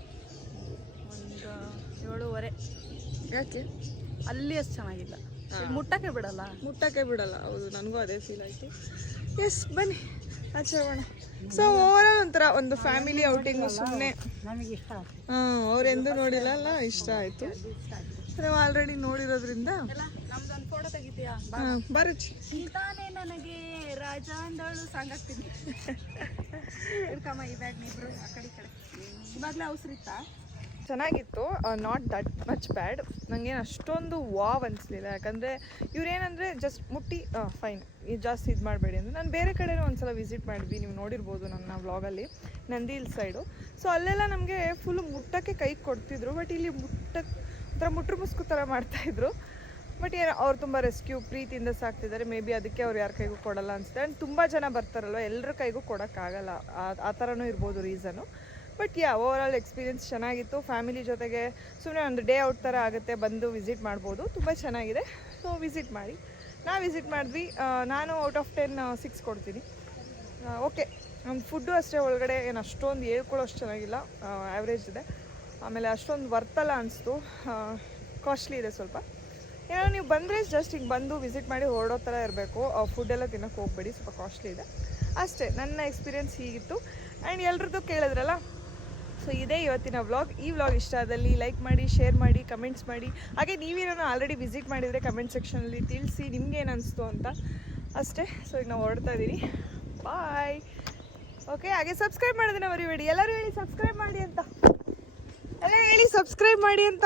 7.5. ಯಾಕೆ? ಅಲ್ಲಿ ಅಷ್ಟು ಚೆನ್ನಾಗಿಲ್ಲ, ಮುಟ್ಟಕ್ಕೆ ಬಿಡಲ್ಲ. ಹೌದು, ನನಗೂ ಅದೇ ಫೀಲ್ ಆಯ್ತು. ಎಸ್, ಬನ್ನಿ ಆಚೆ ಹೋಗೋಣ. ಸೊ ಓವರ್ ಆಲ್ ಒಂಥರ ಒಂದು ಫ್ಯಾಮಿಲಿ ಔಟಿಂಗು. ಸುಮ್ಮನೆ ನಮಗೆ ಇಷ್ಟ ಆಯ್ತು. ಅವ್ರೆಂದೂ ನೋಡಿಲ್ಲ ಅಲ್ಲ, ಇಷ್ಟ ಆಯಿತು. ನಾವು ಆಲ್ರೆಡಿ ನೋಡಿರೋದ್ರಿಂದ. ನಮ್ದೊಂದು ಫೋಟೋ ತೆಗಿತೀಯಾ? ಬರುಚಿ ತಾನೇ ನನಗೆ ರಾಜ ಅಂದಳು ಸಾಂಗ್ ಆಗ್ತೀನಿ. ಇಡ್ಕಮ್ಮ ಈ ಬ್ಯಾಗ್ ಇಬ್ರು ಆ ಕಡೆ ಇವಾಗಲೇ ಅವಸರಿತ್ತಾ? ಚೆನ್ನಾಗಿತ್ತು, ನಾಟ್ ದಟ್ ಮಚ್ ಬ್ಯಾಡ್. ನನಗೇನು ಅಷ್ಟೊಂದು ವಾವ್ ಅನಿಸ್ಲಿಲ್ಲ. ಯಾಕಂದರೆ ಇವ್ರೇನಂದರೆ ಜಸ್ಟ್ ಮುಟ್ಟಿ ಫೈನ್, ಜಾಸ್ತಿ ಇದು ಮಾಡಬೇಡಿ ಅಂದರೆ. ನಾನು ಬೇರೆ ಕಡೆನೂ ಒಂದ್ಸಲ ವಿಸಿಟ್ ಮಾಡಿದ್ವಿ, ನೀವು ನೋಡಿರ್ಬೋದು ನನ್ನ ವ್ಲಾಗಲ್ಲಿ, ನಂದಿ ಹಿಲ್ಸ್ ಸೈಡು. ಸೊ ಅಲ್ಲೆಲ್ಲ ನಮಗೆ ಫುಲ್ಲು ಮುಟ್ಟಕ್ಕೆ ಕೈ ಕೊಡ್ತಿದ್ರು, ಬಟ್ ಇಲ್ಲಿ ಒಂಥರ ಮುಟ್ರು ಮುಸ್ಕು ಥರ ಮಾಡ್ತಾಯಿದ್ರು. ಬಟ್ ಏನು ಅವ್ರು ತುಂಬ ರೆಸ್ಕ್ಯೂ ಪ್ರೀತಿಯಿಂದ ಸಾಕ್ತಿದ್ದಾರೆ. ಮೇ ಬಿ ಅದಕ್ಕೆ ಅವ್ರು ಯಾರ ಕೈಗೂ ಕೊಡಲ್ಲ ಅನಿಸುತ್ತೆ. ಆ್ಯಂಡ್ ತುಂಬ ಜನ ಬರ್ತಾರಲ್ವ, ಎಲ್ಲರ ಕೈಗೂ ಕೊಡೋಕ್ಕಾಗಲ್ಲ, ಆ ಥರನೂ ಇರ್ಬೋದು reason. But over all experience ಚೆನ್ನಾಗಿತ್ತು. ಫ್ಯಾಮಿಲಿ ಜೊತೆಗೆ ಸುಮ್ಮನೆ ಒಂದು ಡೇ ಔಟ್ ಥರ ಆಗುತ್ತೆ, ಬಂದು ವಿಸಿಟ್ ಮಾಡ್ಬೋದು. ತುಂಬ ಚೆನ್ನಾಗಿದೆ, ಸೊ ವಿಸಿಟ್ ಮಾಡಿ. ನಾವು ವಿಸಿಟ್ ಮಾಡಿದ್ವಿ. ನಾನು ಔಟ್ ಆಫ್ 10 6 ಕೊಡ್ತೀನಿ. ಓಕೆ, ನಮ್ಮ ಫುಡ್ಡು ಅಷ್ಟೇ ಒಳಗಡೆ ಏನು ಅಷ್ಟೊಂದು ಹೇಳ್ಕೊಳ್ಳೋಷ್ಟು ಚೆನ್ನಾಗಿಲ್ಲ, ಆ್ಯಾವ್ರೇಜ್ ಇದೆ. ಆಮೇಲೆ ಅಷ್ಟೊಂದು ವರ್ತಲ್ಲ ಅನಿಸ್ತು, ಕಾಸ್ಟ್ಲಿ ಇದೆ ಸ್ವಲ್ಪ. ಏನೋ ನೀವು ಬಂದರೆ ಜಸ್ಟ್ ಹಿಂಗೆ ಬಂದು ವಿಸಿಟ್ ಮಾಡಿ ಹೊರಡೋ ಥರ ಇರಬೇಕು. ಫುಡ್ಡೆಲ್ಲ ತಿನ್ನೋಕ್ಕೆ ಹೋಗಬೇಡಿ, ಸ್ವಲ್ಪ ಕಾಸ್ಟ್ಲಿ ಇದೆ ಅಷ್ಟೇ. ನನ್ನ ಎಕ್ಸ್ಪೀರಿಯನ್ಸ್ ಹೀಗಿತ್ತು. ಆ್ಯಂಡ್ ಎಲ್ರದ್ದು ಕೇಳಿದ್ರಲ್ಲ, ಸೊ ಇದೇ ಇವತ್ತಿನ ವ್ಲಾಗ್. ಈ ವ್ಲಾಗ್ ಇಷ್ಟ ಆದಲ್ಲಿ ಲೈಕ್ ಮಾಡಿ, ಶೇರ್ ಮಾಡಿ, ಕಮೆಂಟ್ಸ್ ಮಾಡಿ. ಹಾಗೆ ನೀವೇನೋ ಆಲ್ರೆಡಿ ವಿಸಿಟ್ ಮಾಡಿದರೆ ಕಮೆಂಟ್ ಸೆಕ್ಷನಲ್ಲಿ ತಿಳಿಸಿ ನಿಮ್ಗೇನು ಅನಿಸ್ತು ಅಂತ ಅಷ್ಟೇ. ಸೊ ಈಗ ನಾವು ಹೊರಡ್ತಾ ಇದ್ದೀನಿ. ಬಾಯ್. ಓಕೆ, ಹಾಗೆ ಸಬ್ಸ್ಕ್ರೈಬ್ ಮಾಡೋದನ್ನ ಮರಿಬೇಡಿ. ಎಲ್ಲರೂ ಹೇಳಿ ಸಬ್ಸ್ಕ್ರೈಬ್ ಮಾಡಿ ಅಂತ. ಎಲ್ಲ ಹೇಳಿ ಸಬ್ಸ್ಕ್ರೈಬ್ ಮಾಡಿ ಅಂತ,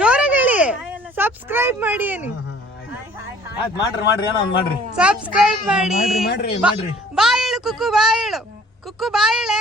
ಜೋರಾಗಿ ಹೇಳಿ ಸಬ್ಸ್ಕ್ರೈಬ್ ಮಾಡಿ. ಏನು ಮಾಡ್ರಿ ಏನೋ ಒಂದು ಮಾಡ್ರಿ, ಸಬ್ಸ್ಕ್ರೈಬ್ ಮಾಡಿ. ಮಾಡ್ರಿ. ಬಾ ಹೇಳು ಕುಕ್ಕು, ಬಾ ಹೇಳು ಕುಕ್ಕು, ಬಾ ಹೇಳೆ.